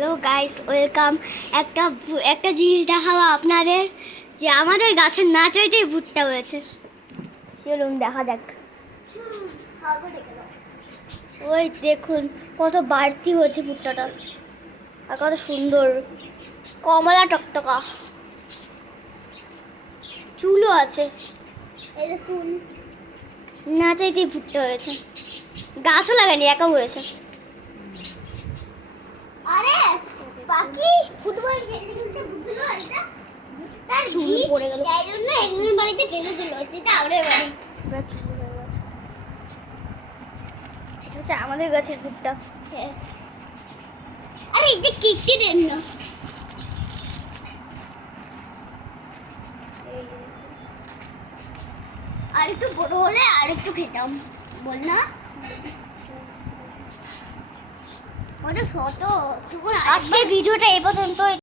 Hello guys, welcome. একটা জিনিস দেখাবো আপনাদের, যে আমাদের গাছের না চাইতেই ভুট্টা হয়েছে। চলুন দেখা যাক। ওই দেখুন কত বাড়তি হয়েছে ভুট্টাটা, আর কত সুন্দর কমলা টকটকা চুলও আছে। এই দেখুন, না চাইতেই ভুট্টা হয়েছে, গাছও লাগানি, একা হয়েছে। আরে বাকি ফুটবল খেলতে খেলতে বুঝলো এটা তার চুল পড়ে গেল, তাই জন্য একজন বাড়িতে ফেলে দিল, সেটা আমাদের বাড়ি। এটা হচ্ছে আমাদের গাছের ভুট্টা। হ্যাঁ, আরে এটা কেটে দেন না। আর একটু বড় হলে আর একটু খেতাম, বল না ওটা ছোট। আজকের ভিডিওটা এই পর্যন্ত।